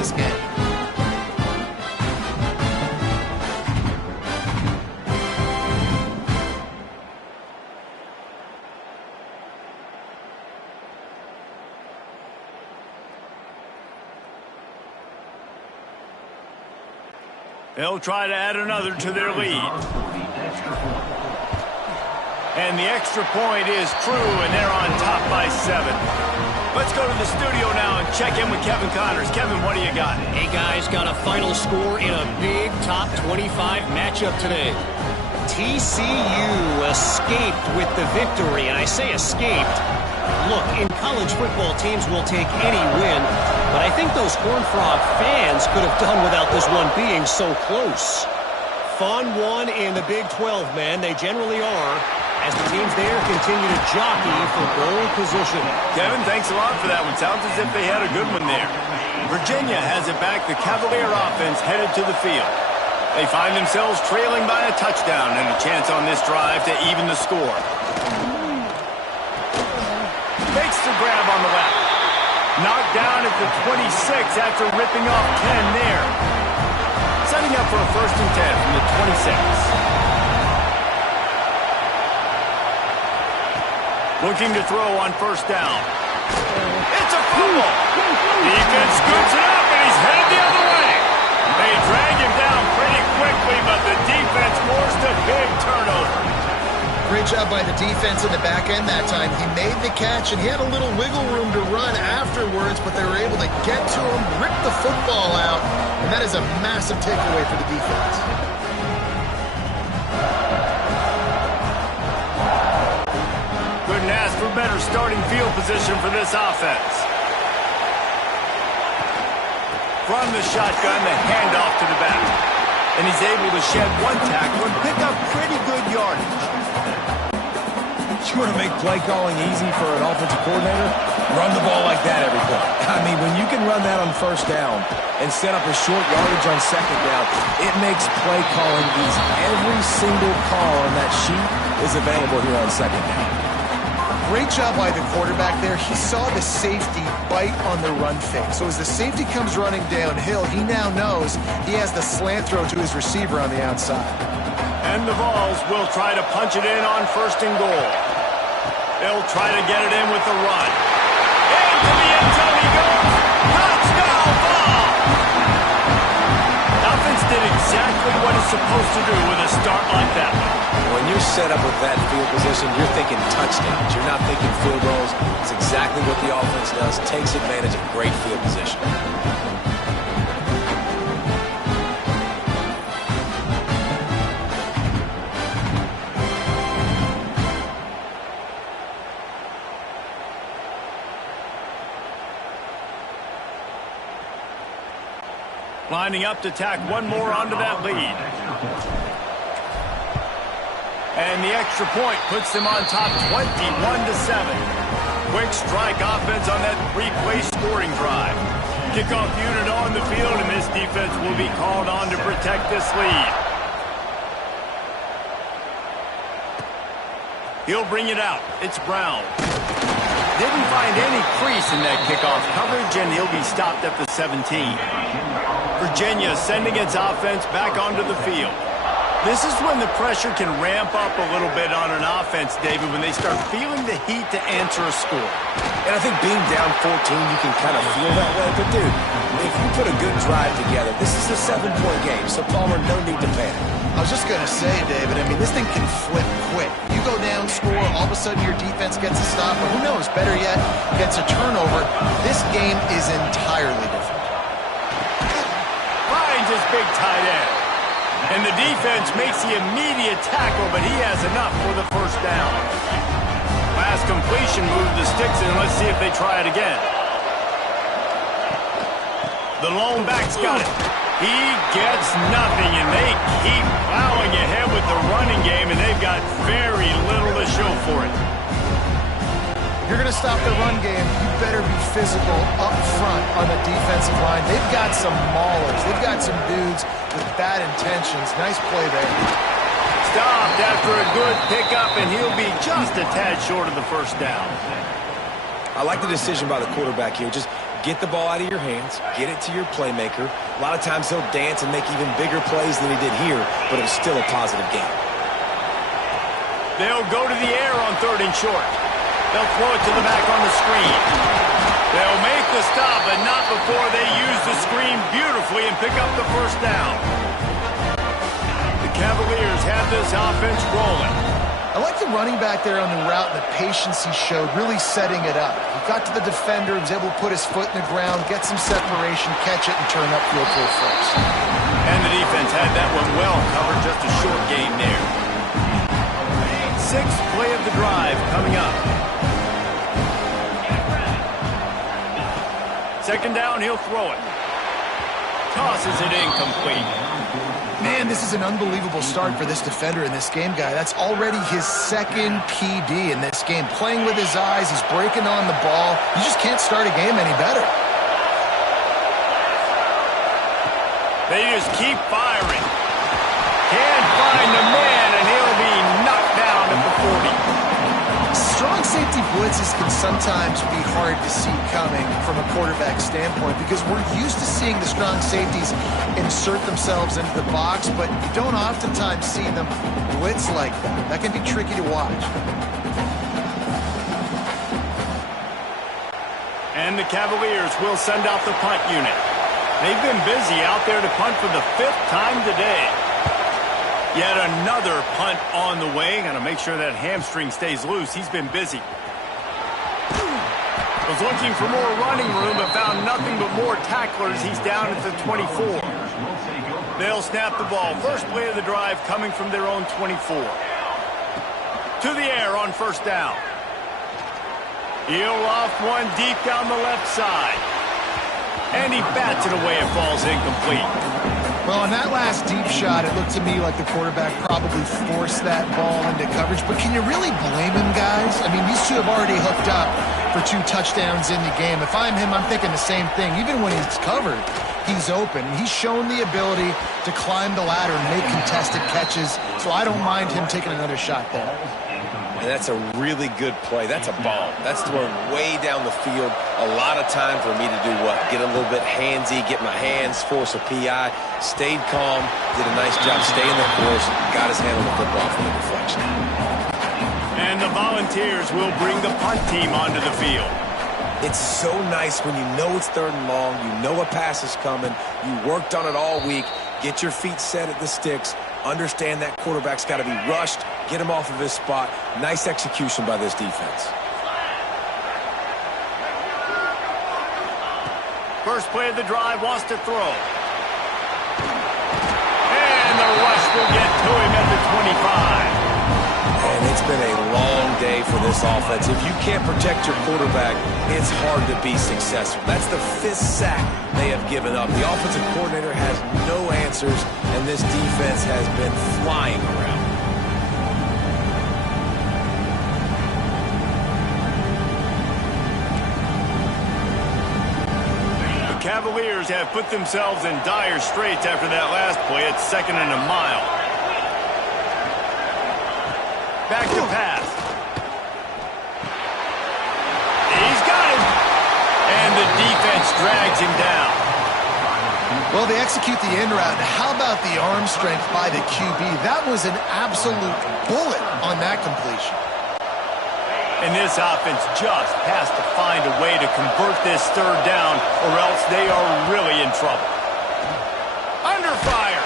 this game. They'll try to add another to their lead. And the extra point is true, and they're on top by 7. Let's go to the studio now and check in with Kevin Connors. Kevin, what do you got? Hey, guys, got a final score in a big top 25 matchup today. TCU escaped with the victory, and I say escaped. Look, in college football, teams will take any win, but I think those Horned Frog fans could have done without this one being so close. Fun one in the Big 12, man. They generally are, as the teams there continue to jockey for goal position. Kevin, thanks a lot for that one. Sounds as if they had a good one there. Virginia has it back. The Cavalier offense headed to the field. They find themselves trailing by a touchdown and a chance on this drive to even the score. Makes the grab on the left. Knocked down at the 26 after ripping off 10 there. Setting up for a 1st and 10 from the 26. Looking to throw on 1st down. It's a fumble. Defense scoops it up, and he's headed the other way. They drag him down pretty quickly, but the defense forced a big turnover. Great job by the defense in the back end that time. He made the catch, and he had a little wiggle room to run afterwards, but they were able to get to him, rip the football out, and that is a massive takeaway for the defense. Couldn't ask for better starting field position for this offense. From the shotgun, the handoff to the back. And he's able to shed one tackle and pick up pretty good yardage. You want to make play calling easy for an offensive coordinator? Run the ball like that every play. I mean, when you can run that on 1st down and set up a short yardage on 2nd down, it makes play calling easy. Every single call on that sheet is available here on 2nd down. Great job by the quarterback there. He saw the safety bite on the run fake. So as the safety comes running downhill, he now knows he has the slant throw to his receiver on the outside. And the Vols will try to punch it in on 1st and goal. They'll try to get it in with the run. Into the end zone he goes. Touchdown ball! Offense did exactly what it's supposed to do with a start like that. When you're set up with that field position, you're thinking touchdowns. You're not thinking field goals. It's exactly what the offense does. Takes advantage of great field position. Lining up to tack one more onto that lead. And the extra point puts them on top 21-7. Quick strike offense on that 3-play scoring drive. Kickoff unit on the field, and this defense will be called on to protect this lead. He'll bring it out. It's Brown. Didn't find any crease in that kickoff coverage, and he'll be stopped at the 17. Virginia sending its offense back onto the field. This is when the pressure can ramp up a little bit on an offense, David, when they start feeling the heat to answer a score. And I think being down 14, you can kind of feel that way. But, dude, if you put a good drive together, this is a 7-point game, so Palmer, no need to panic. I was just going to say, David, I mean, this thing can flip quick. You go down, score, all of a sudden your defense gets a stop, or who knows, better yet, gets a turnover. This game is entirely different. Finds his big tight end. And the defense makes the immediate tackle, but he has enough for the 1st down. Last completion moved the sticks in. Let's see if they try it again. The lone back's got it. He gets nothing, and they keep plowing ahead with the running game, and they've got very little to show for it. You're going to stop the run game, you better be physical up front on the defensive line. They've got some maulers. They've got some dudes with bad intentions. Nice play there. Stopped after a good pickup, and he'll be just a tad short of the 1st down. I like the decision by the quarterback here. Just Get the ball out of your hands. Get it to your playmaker. A lot of times he'll dance and make even bigger plays than he did here, but it was still a positive game. They'll go to the air on 3rd and short. They'll throw it to the back on the screen. They'll make the stop, but not before they use the screen beautifully and pick up the first down. The Cavaliers have this offense rolling. I like the running back there on the route and the patience he showed, really setting it up. He got to the defender, was able to put his foot in the ground, get some separation, catch it, and turn upfield for a first. And the defense had that one well covered, just a short game there. 6th play of the drive coming up. 2nd down, he'll throw it. Tosses it incomplete. Man, this is an unbelievable start for this defender in this game, guy. That's already his 2nd PD in this game. Playing with his eyes, he's breaking on the ball. You just can't start a game any better. They just keep firing. Can't find the man, and he'll be knocked down at the 40. Strong safety blitzes can sometimes be hard to see coming from a quarterback standpoint because we're used to seeing the strong safeties insert themselves into the box, but you don't oftentimes see them blitz like that. That can be tricky to watch. And the Cavaliers will send out the punt unit. They've been busy out there to punt for the 5th time today. Yet another punt on the way. Got to make sure that hamstring stays loose. He's been busy. Was looking for more running room, but found nothing but more tacklers. He's down at the 24. They'll snap the ball. First play of the drive coming from their own 24. To the air on 1st down. He'll off one deep down the left side. And he bats it away. It falls incomplete. Well, on that last deep shot, it looked to me like the quarterback probably forced that ball into coverage. But can you really blame him, guys? I mean, these two have already hooked up for 2 touchdowns in the game. If I'm him, I'm thinking the same thing. Even when he's covered, he's open. He's shown the ability to climb the ladder and make contested catches. So I don't mind him taking another shot there. And that's a really good play. That's a bomb. That's thrown way down the field. A lot of time for me to do what? Get a little bit handsy, get my hands, force a PI. Stayed calm, did a nice job staying the course, got his hand on the football for the deflection. And the Volunteers will bring the punt team onto the field. It's so nice when you know it's 3rd and long, you know a pass is coming, you worked on it all week, get your feet set at the sticks, understand that quarterback's got to be rushed, get him off of his spot. Nice execution by this defense. First play of the drive, wants to throw. And the rush will get to him at the 25. And it's been a long day for this offense. If you can't protect your quarterback, it's hard to be successful. That's the 5th sack they have given up. The offensive coordinator has no answers, and this defense has been flying around. The Cavaliers have put themselves in dire straits after that last play. It's 2nd and a mile. Back to pass. He's got him. And the defense drags him down. Well, they execute the in route. How about the arm strength by the QB? That was an absolute bullet on that completion. And this offense just has to find a way to convert this 3rd down, or else they are really in trouble. Under fire.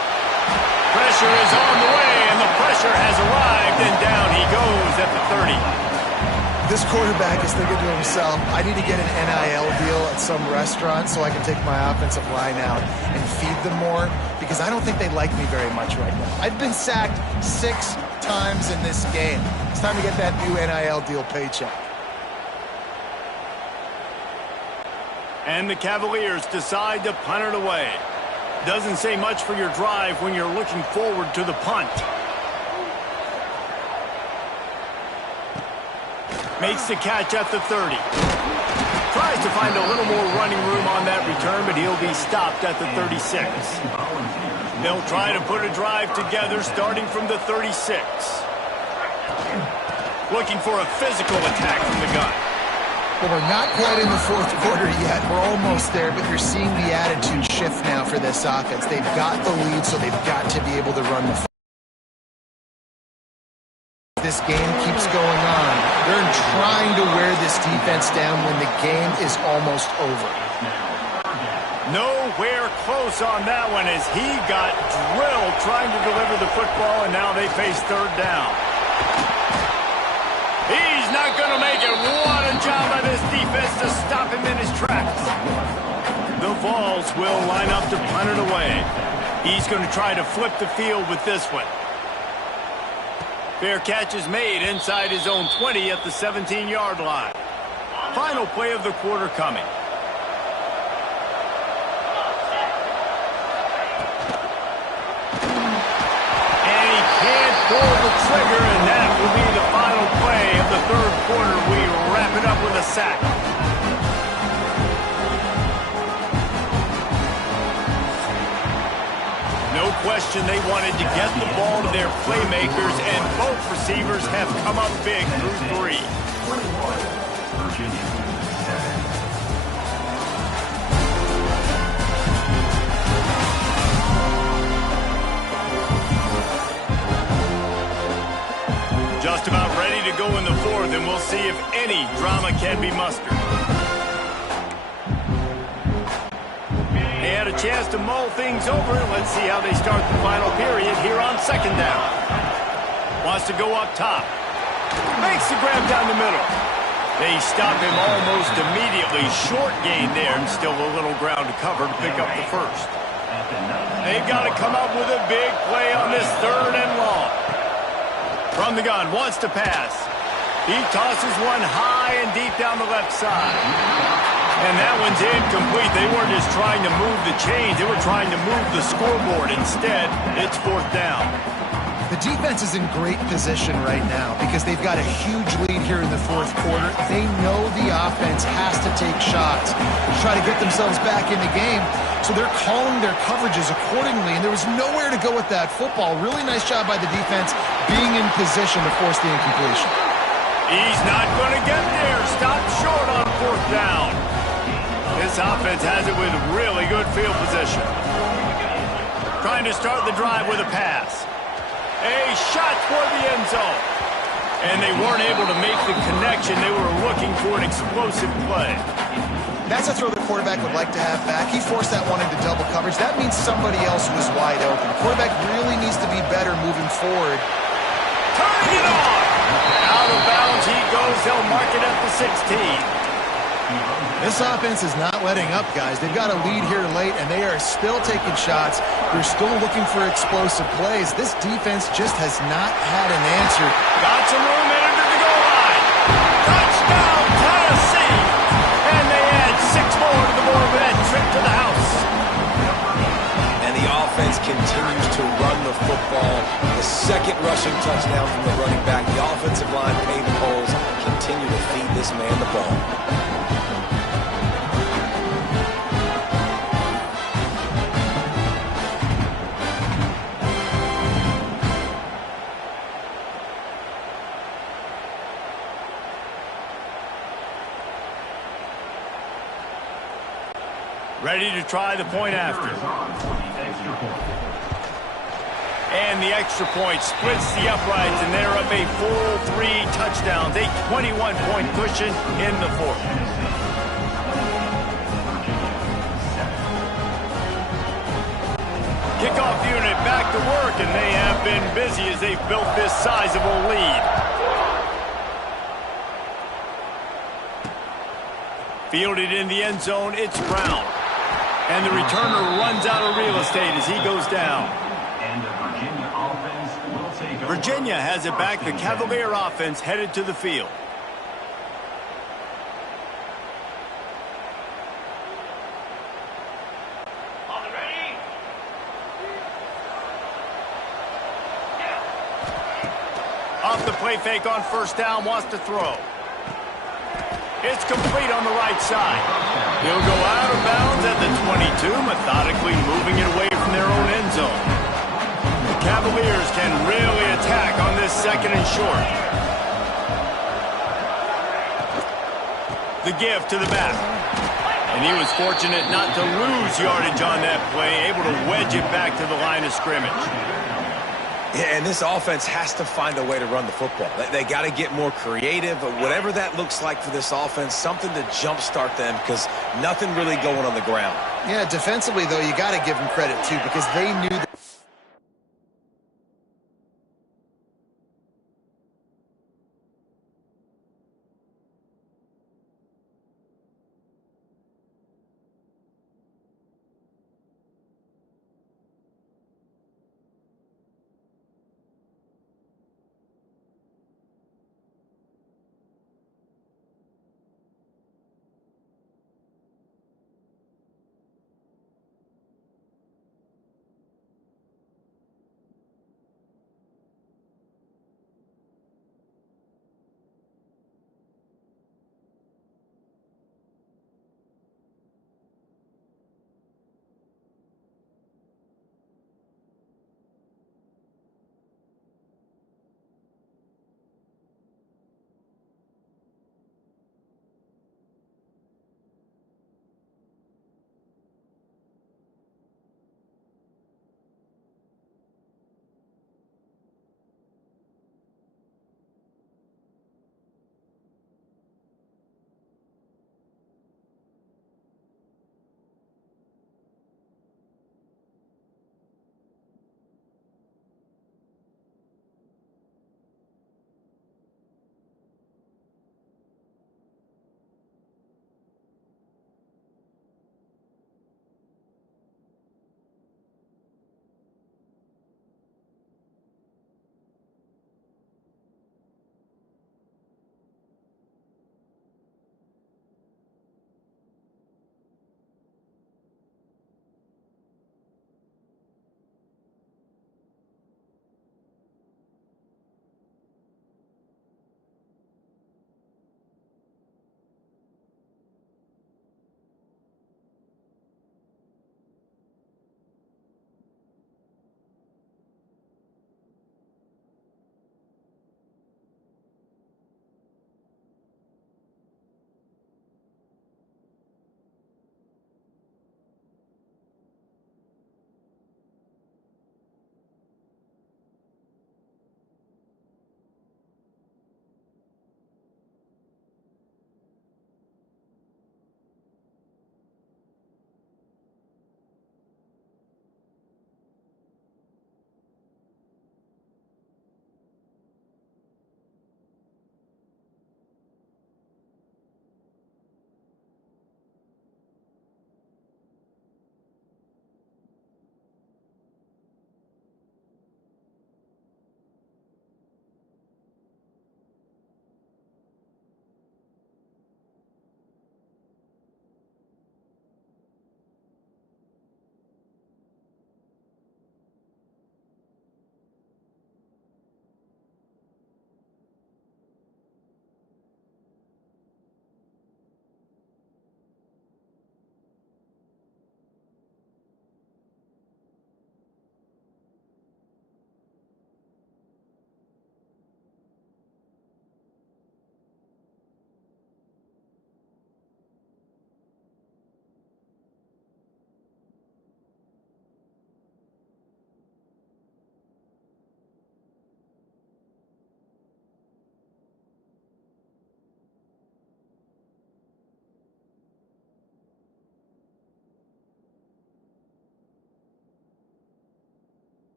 Pressure is on the way, and the pressure has arrived, and down he goes at the 30. This quarterback is thinking to himself, I need to get an NIL deal at some restaurant so I can take my offensive line out and feed them more, because I don't think they like me very much right now. I've been sacked 6 times in this game. It's time to get that new NIL deal paycheck. And the Cavaliers decide to punt it away. Doesn't say much for your drive when you're looking forward to the punt. Makes the catch at the 30. Tries to find a little more running room on that return, but he'll be stopped at the 36. They'll try to put a drive together starting from the 36. Looking for a physical attack from the gun. Well, we're not quite in the fourth quarter yet. We're almost there, but you're seeing the attitude shift now for this offense. They've got the lead, so they've got to be able to run the this game keeps going on. They're trying to wear this defense down when the game is almost over. Nowhere close on that one as he got drilled trying to deliver the football, and now they face third down. He's not going to make it. What a job by this defense to stop him in his tracks. The Vols will line up to punt it away. He's going to try to flip the field with this one. Fair catch is made inside his own 20 at the 17-yard line. Final play of the quarter coming. And he can't pull the trigger, and that will be the final play of the third quarter. We wrap it up with a sack. No question they wanted to get the ball to their playmakers, and both receivers have come up big through three. Just about ready to go in the fourth, and we'll see if any drama can be mustered. They had a chance to mull things over. Let's see how they start the final period here on second down. Wants to go up top. Makes the grab down the middle. They stop him almost immediately. Short gain there, and still a little ground to cover to pick up the first. They've got to come up with a big play on this third and long. From the gun, wants to pass. He tosses one high and deep down the left side. And that one's incomplete. They weren't just trying to move the chains. They were trying to move the scoreboard. Instead, it's fourth down. The defense is in great position right now because they've got a huge lead here in the fourth quarter. They know the offense has to take shots to try to get themselves back in the game. So they're calling their coverages accordingly, and there was nowhere to go with that football. Really nice job by the defense being in position to force the incompletion. He's not going to get there. Stop short on fourth down. This offense has it with really good field position. Trying to start the drive with a pass. A shot toward the end zone. And they weren't able to make the connection. They were looking for an explosive play. That's a throw the quarterback would like to have back. He forced that one into double coverage. That means somebody else was wide open. The quarterback really needs to be better moving forward. Turning it on. Out of bounds he goes. They'll mark it at the 16. This offense is not letting up, guys. They've got a lead here late, and they are still taking shots. They're still looking for explosive plays. This defense just has not had an answer. Got some room in under the goal line. Touchdown, Tennessee! And they add 6 more to the board with that trip to the house. And the offense continues to run the football. The second rushing touchdown from the running back. The offensive line paved holes. Continue to feed this man the ball. Ready to try the point after. And the extra point splits the uprights, and they're up a full 3 touchdowns, a 21-point cushion in the fourth. Kickoff unit back to work, and they have been busy as they've built this sizable lead. Fielded in the end zone, it's Brown. And the returner runs out of real estate as he goes down. Virginia has it back. The Cavalier offense headed to the field. Off the play fake on first down, wants to throw. It's complete on the right side. He'll go out of bounds at the 22, methodically moving it away from their own end zone. The Cavaliers can really attack on this second and short. The give to the back. And he was fortunate not to lose yardage on that play, able to wedge it back to the line of scrimmage. Yeah, and this offense has to find a way to run the football. They got to get more creative, whatever that looks like for this offense, something to jumpstart them because nothing really going on the ground. Yeah, defensively, though, you got to give them credit, too, because they knew that.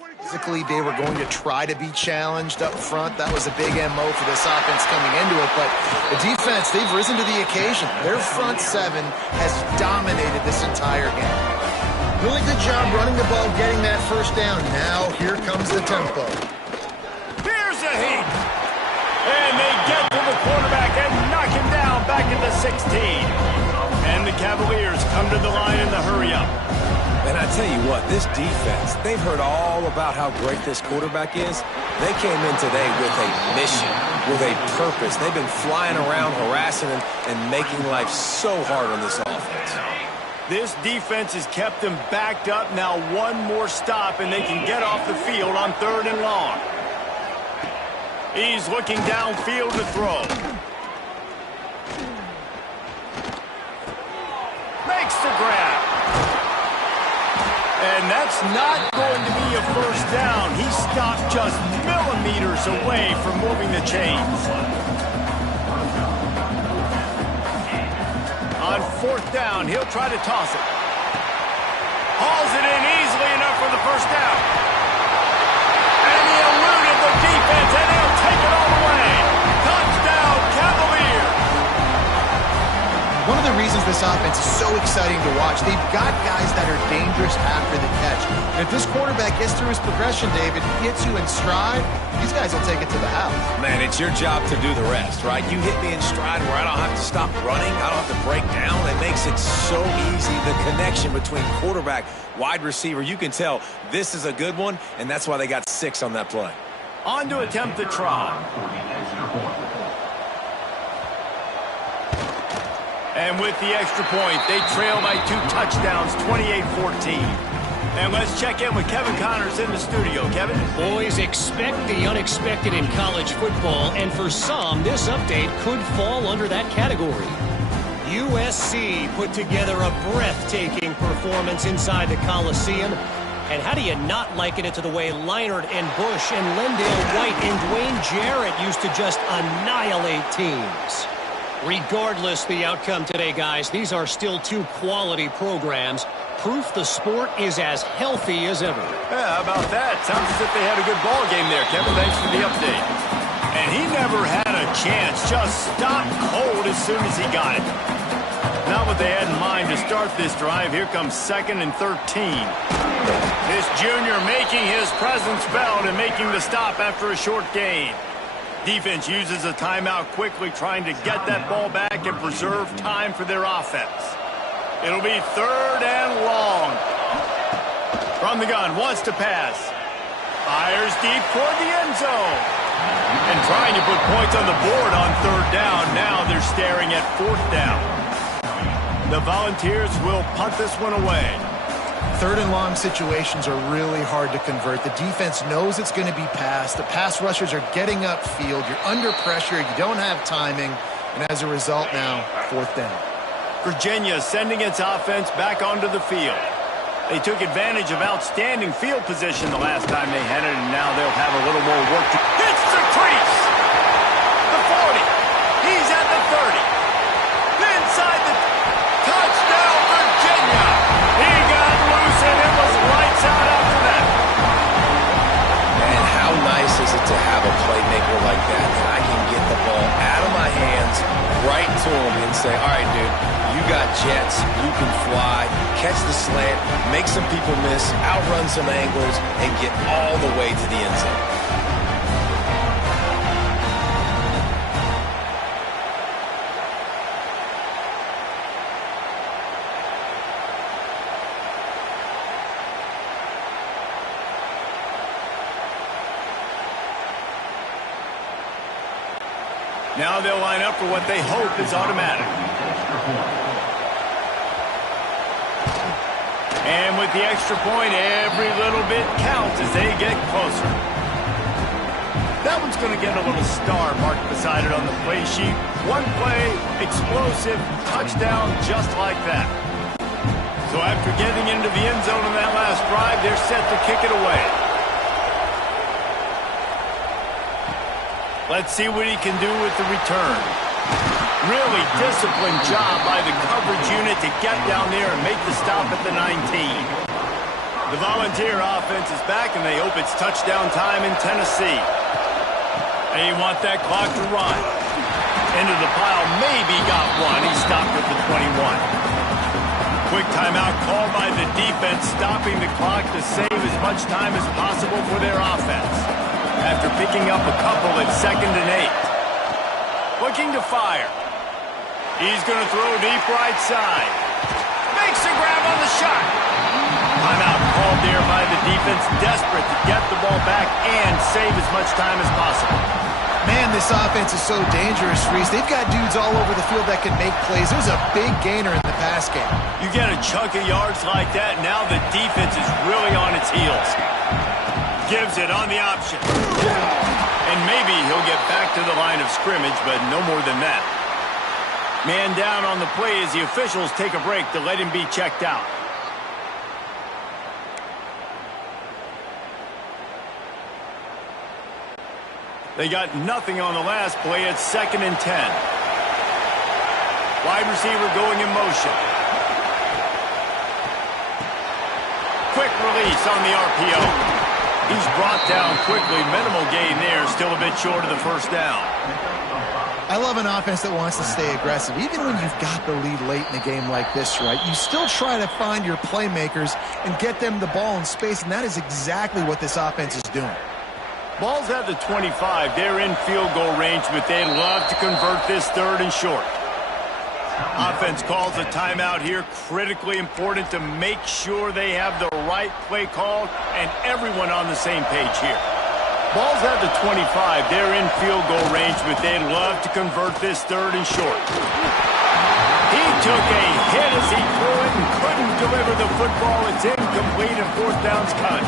Physically, they were going to try to be challenged up front. That was a big MO for this offense coming into it. But the defense, they've risen to the occasion. Their front seven has dominated this entire game. Really good job running the ball, getting that first down. Now, here comes the tempo. Here's a heat. And they get to the quarterback and knock him down back into 16. And the Cavaliers come to the line in the hurry-up. And I tell you what, this defense, they've heard all about how great this quarterback is. They came in today with a mission, with a purpose. They've been flying around, harassing him, and making life so hard on this offense. This defense has kept them backed up. Now one more stop, and they can get off the field on 3rd and long. He's looking downfield to throw. Makes the grab. And that's not going to be a first down. He stopped just millimeters away from moving the chains. On 4th down, he'll try to toss it. Hauls it in easily enough for the first down. And he eluded the defense, and he'll take it all the way. Touchdown, Cavaliers. One of the reasons this offense is so exciting to watch, they've got guys that are dangerous after the catch. And if this quarterback gets through his progression, David, hits you in stride, these guys will take it to the house. Man, it's your job to do the rest, right? You hit me in stride where I don't have to stop running. I don't have to break down. It makes it so easy. The connection between quarterback, wide receiver, you can tell this is a good one, and that's why they got 6 on that play. On to attempt the try. And with the extra point, they trail by 2 touchdowns, 28-14. And let's check in with Kevin Connors in the studio. Kevin? Boys, expect the unexpected in college football, and for some, this update could fall under that category. USC put together a breathtaking performance inside the Coliseum. And how do you not liken it to the way Leinart and Bush and Lendale White and Dwayne Jarrett used to just annihilate teams? Regardless the outcome today, guys, these are still 2 quality programs. Proof the sport is as healthy as ever. Yeah, how about that? Sounds as if they had a good ball game there, Kevin. Thanks for the update. And he never had a chance. Just stopped cold as soon as he got it. Not what they had in mind to start this drive. Here comes 2nd and 13. This junior making his presence felt and making the stop after a short gain. Defense uses a timeout quickly, trying to get that ball back and preserve time for their offense. It'll be 3rd and long. From the gun, wants to pass. Fires deep toward the end zone. And trying to put points on the board on 3rd down. Now they're staring at 4th down. The Volunteers will punt this one away. 3rd and long situations are really hard to convert. The defense knows it's going to be passed. The pass rushers are getting upfield. You're under pressure. You don't have timing. And as a result now, 4th down. Virginia sending its offense back onto the field. They took advantage of outstanding field position the last time they had it, and now they'll have a little more work to... Hits the crease! The 40. He's at the 30. Inside the... Touchdown, Virginia! He got loose, and it was lights out after that. Man, how nice is it to have a playmaker like that? And I can get the ball out of my hands, right to him, and say, all right, dude, you got jets, you can fly, catch the slant, make some people miss, outrun some angles, and get all the way to the end zone. Now they'll line up for what they hope is automatic. And with the extra point, every little bit counts as they get closer. That one's going to get a little star marked beside it on the play sheet. One play, explosive, touchdown, just like that. So after getting into the end zone in that last drive, they're set to kick it away. Let's see what he can do with the return. Really disciplined job by the coverage unit to get down there and make the stop at the 19. The Volunteer offense is back, and they hope it's touchdown time in Tennessee. They want that clock to run. Into the pile, maybe got one. He stopped at the 21. Quick timeout called by the defense, stopping the clock to save as much time as possible for their offense. After picking up a couple at 2nd and 8. Looking to fire. He's going to throw deep right side. Makes a grab on the shot. Timeout called there by the defense, desperate to get the ball back and save as much time as possible. Man, this offense is so dangerous, Reese. They've got dudes all over the field that can make plays. There's a big gainer in the pass game. You get a chunk of yards like that, now the defense is really on its heels. Gives it on the option. And maybe he'll get back to the line of scrimmage, but no more than that. Man down on the play as the officials take a break to let him be checked out. They got nothing on the last play at 2nd and 10. Wide receiver going in motion. Quick release on the RPO. He's brought down quickly. Minimal gain there. Still a bit short of the first down. I love an offense that wants to stay aggressive. Even when you've got the lead late in a game like this, right, you still try to find your playmakers and get them the ball in space, and that is exactly what this offense is doing. Ball's at the 25. They're in field goal range, but they'd love to convert this 3rd and short. Offense calls a timeout here. Critically important to make sure they have the right play called and everyone on the same page here. Ball's at the 25. They're in field goal range, but they'd love to convert this 3rd and short. He took a hit as he threw it and couldn't deliver the football. It's incomplete and 4th down's cut.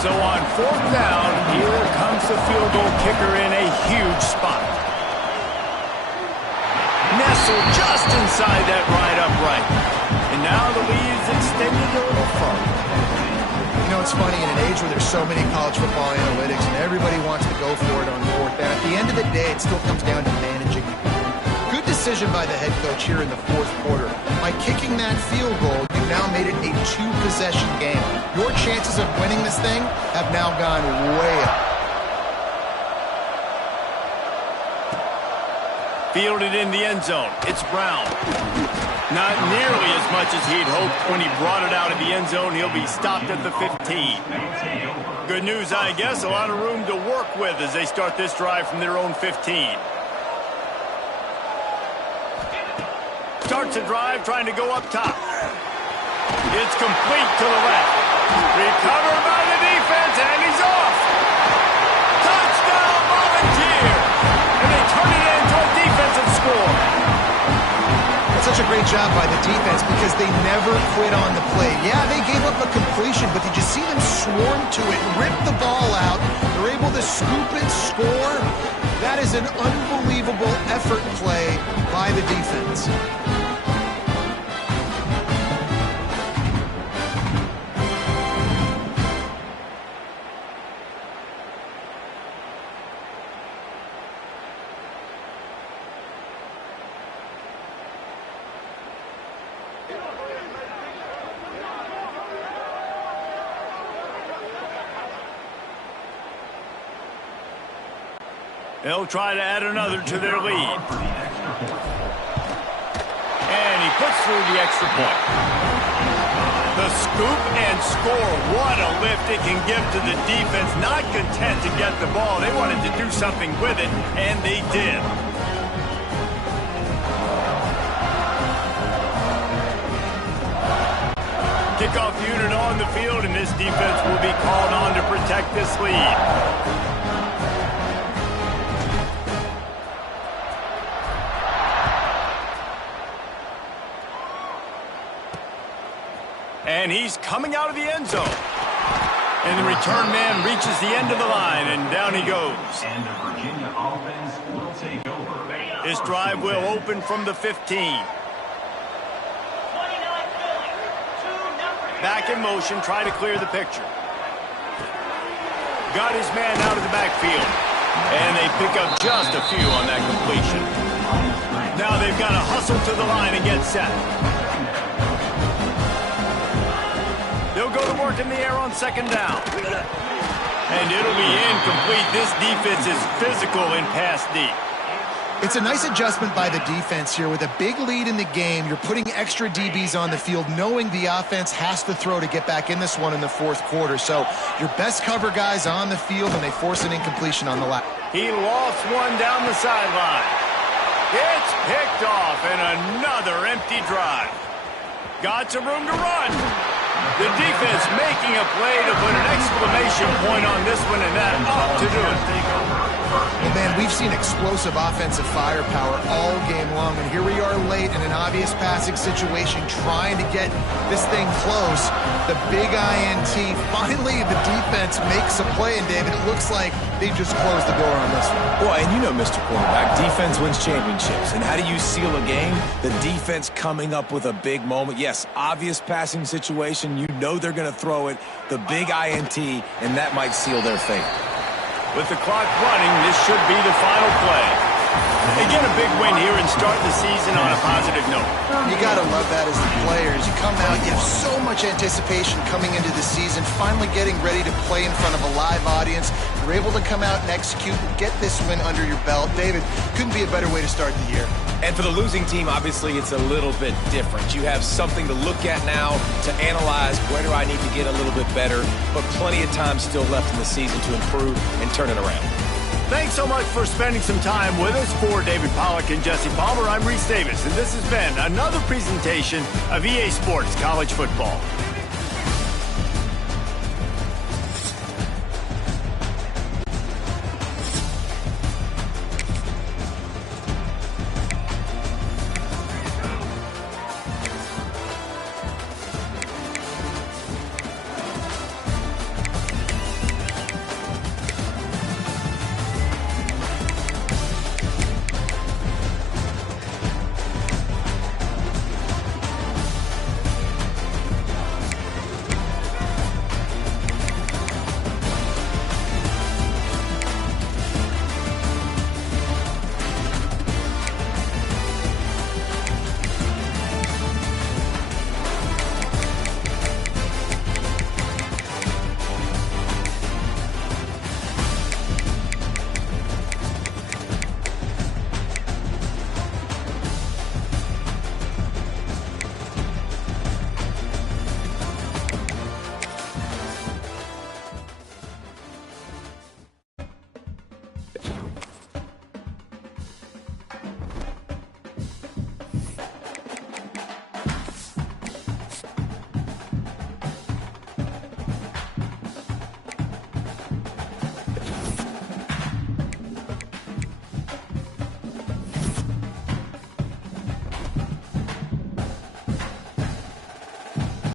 So on 4th down, here comes the field goal kicker in a huge spot. Nestled just inside that right upright. And now the lead is extended a little further. You know, it's funny, in an age where there's so many college football analytics and everybody wants to go for it on 4th down, at the end of the day, it still comes down to managing. Good decision by the head coach here in the 4th quarter. By kicking that field goal, you've now made it a 2-possession game. Your chances of winning this thing have now gone way up. Fielded in the end zone. It's Brown. Not nearly as much as he'd hoped when he brought it out of the end zone. He'll be stopped at the 15. Good news, I guess. A lot of room to work with as they start this drive from their own 15. Starts a drive trying to go up top. It's complete to the left. Recovered by the defense, and he's off. Touchdown, Volunteer. And they turn it into a defensive score. That's such a great job by the defense because they never quit on the play. Yeah, they gave up a completion, but did you see them swarm to it, rip the ball out? They're able to scoop it, score. That is an unbelievable effort play by the defense. They'll try to add another to their lead. And he puts through the extra point. The scoop and score. What a lift it can give to the defense. Not content to get the ball. They wanted to do something with it, and they did. Kickoff unit on the field, and this defense will be called on to protect this lead. And he's coming out of the end zone. And the return man reaches the end of the line, and down he goes. And the Virginia offense will take over. This drive will open from the 15. Back in motion, try to clear the picture. Got his man out of the backfield. And they pick up just a few on that completion. Now they've got to hustle to the line and get set. They'll go to work in the air on second down. And it'll be incomplete. This defense is physical in pass deep. It's a nice adjustment by the defense here. With a big lead in the game, you're putting extra DBs on the field, knowing the offense has to throw to get back in this one in the fourth quarter. So your best cover guys on the field, and they force an incompletion on the lap. He lost one down the sideline. It's picked off, and another empty drive. Got some room to run. The defense making a play to put an exclamation point on this one, and that ought to do it. Well, man, we've seen explosive offensive firepower all game long, and here we are late in an obvious passing situation trying to get this thing close. The big INT. Finally, the defense makes a play, and David, it looks like they just closed the door on this one. Well, and you know, Mr. Quarterback, defense wins championships. And how do you seal a game? The defense coming up with a big moment. Yes, obvious passing situation. You know they're going to throw it. The big INT, and that might seal their fate. With the clock running, this should be the final play. Again, a big win here and start the season on a positive note. You got to love that as the players. You come out, you have so much anticipation coming into the season, finally getting ready to play in front of a live audience. You're able to come out and execute and get this win under your belt. David, couldn't be a better way to start the year. And for the losing team, obviously, it's a little bit different. You have something to look at now, to analyze where do I need to get a little bit better, but plenty of time still left in the season to improve and turn it around. Thanks so much for spending some time with us. For David Pollack and Jesse Palmer, I'm Reese Davis, and this has been another presentation of EA Sports College Football.